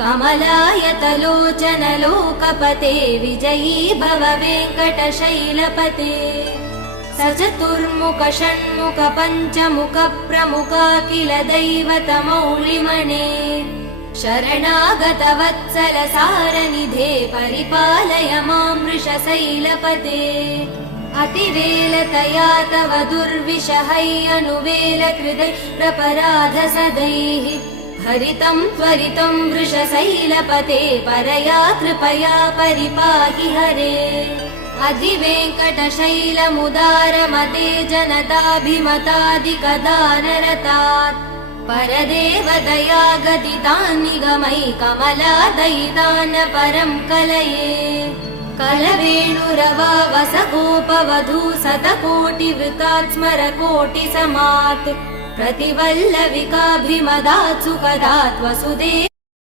कमलायतलोचन लोकपते विजयी भव वेङ्कटशैलपते सचतुर्मुख षण्मुख पञ्चमुख प्रमुखाखिल दैवतमौलिमने शरणागत वत्सल सारनिधे परिपालय मां वृषशैलपते अतिवेलतया तव दुर्विषहै अनुवेल कृदै प्रपराध सदैः हरितं त्वरितं वृषशैलपते परया कृपया परिपाहि हरे अधिवेङ्कटशैलमुदारमते जनताभिमतादिकदानरतात् परदेवदया गदितान् निगमै कमलादयितान् परं कलये कलवेणुरवा वसगोपवधू शतकोटिवृतात् स्मरकोटिसमात् प्रतिवल्लविकाभिमदात् सुखदात् वसुदेव